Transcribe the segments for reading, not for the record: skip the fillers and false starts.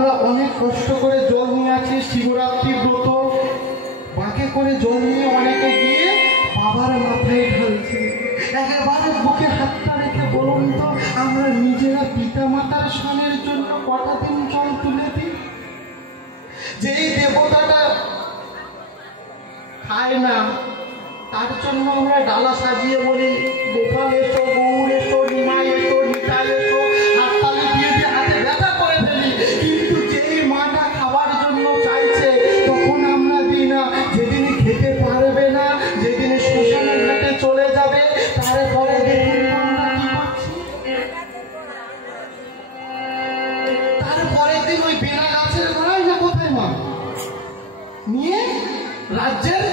আমরা অনেক কষ্ট করে জল নিয়ে আছি, শিবরাত্রি ব্রত বাঁকে করে জল নিয়ে অনেকে গিয়ে বাবার মাথায় ঢালছে। একেবারে বুকে হাতটা রেখে বলুন তো, আমরা নিজেরা পিতা মাতার স্নানের জন্য কটা দিন জল তুলে দিই? যেই দেবতাটা খায় না তার জন্য আমরা ডালা সাজিয়ে বলি গোপাল এসো, গৌর এসো, নিমাই এসো, নিতাই এসো, হাততালি দিয়ে দিয়ে হাতে ব্যথা করে ফেলি। কিন্তু যেই মাটা খাবার জন্য চাইছে তখন আমরা দিই না। যেদিন খেতে পারবে না, যেদিন শ্মশানে ঘাটে চলে যাবে, তারপরে দেখুন আমরা কি করছি। তারপরে দিন ওই বেড়া গাছের গোড়ায় না কোথায় মা নিয়ে রাজ্যের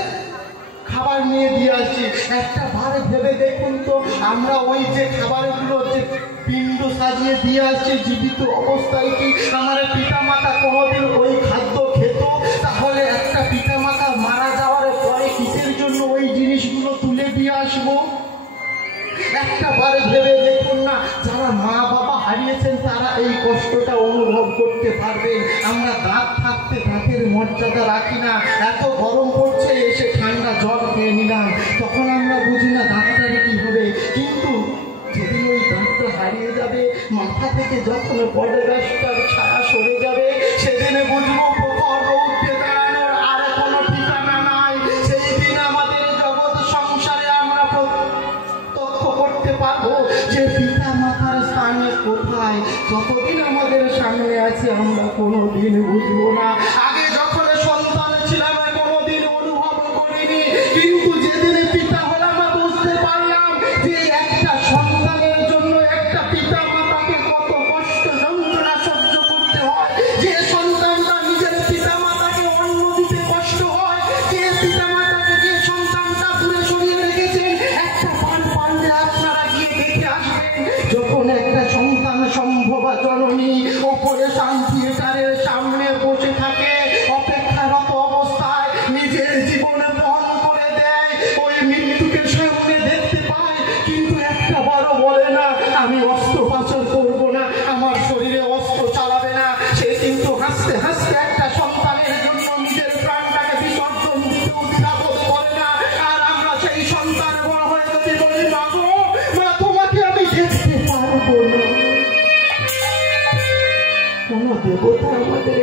খাবার নিয়ে দিয়ে আসছি। একটা বার ভেবে দেখুন তো, আমরা ওই যে খাবারগুলো যে পিণ্ড সাজিয়ে দিয়ে আসছি জীবিত অবস্থায়, কি আমার পিতা মাতা কোনোদিন ওই খাদ্য খেত? তাহলে একটা পিতা মাতা মারা যাওয়ার পরে কিসের জন্য ওই জিনিসগুলো তুলে দিয়ে আসবো? একটা বারে ভেবে দেখুন না, যারা মা বাবা হারিয়েছেন তারা এই কষ্টটা অনুভব করতে পারবেন। আমরা দাঁত থাকতে দাঁতের মর্যাদা রাখি না। এত গরম পড়ছে, এসে ঠান্ডা জল খেয়ে নিলাম, তখন আমরা বুঝি না দাঁতটারে কি হবে। কিন্তু যেদিন ওই দাঁতটা হারিয়ে যাবে, মাথা থেকে যখন বড় গাছটার ছায়া সরে যাবে, সেদিনে বুঝবো প্রখর রৌদ্রে দাঁড়ানোর আর কোনো ঠিকানা নাই। সেই দিন আমাদের জগৎ সংসারে আমরা প্রত্যক্ষ করতে পারবো যে পিতা মাতার স্থানে কোথায়। যতদিন আমাদের সামনে আছে আমরা কোনোদিন বুঝবো না। আগে যখন সন্তান ছিলাম কোনোদিন অনুভব করিনি, কিন্তু যেদিন পিতা হলাম বুঝতে পারলাম যে একটা সন্তানের জন্য একটা পিতা মাতাকে কত কষ্ট যন্ত্রণা সহ্য করতে হয়। যে সন্তানটা নিজের পিতা মাতাকে অন্ন দিতে কষ্ট হয়, যে পিতা মাতাকে যে সন্তানটা দূরে সরিয়ে রেখেছেন, একটা পান পারলে আপনারা গিয়ে দেখে আসবেন। যখন একটা সন্তান সম্ভবা জননী অপারেশন থিয়েটারের সামনে বসে থাকে, অপেক্ষারত অবস্থায় নিজের জীবনে বহন করে দেয়, ওই মৃত্যুকে সামনে দেখতে পায়, কিন্তু একটা বড় বলে না আমি অস্ত্রোপচার করব না, আমার শরীরে অস্ত্র চালাবে না। সে কিন্তু হাসতে হাসতে একটা সন্তানের জন্য নিজের প্রাণটাকে বিসর্জন দিতেও দ্বিধাবোধ করে না। আর আমরা সেই সন্তান বড় হয়ে যদি বলি মা গো, মা তোমাকে আমি দেখতে পারবো না, কোন দেবতা আমাদের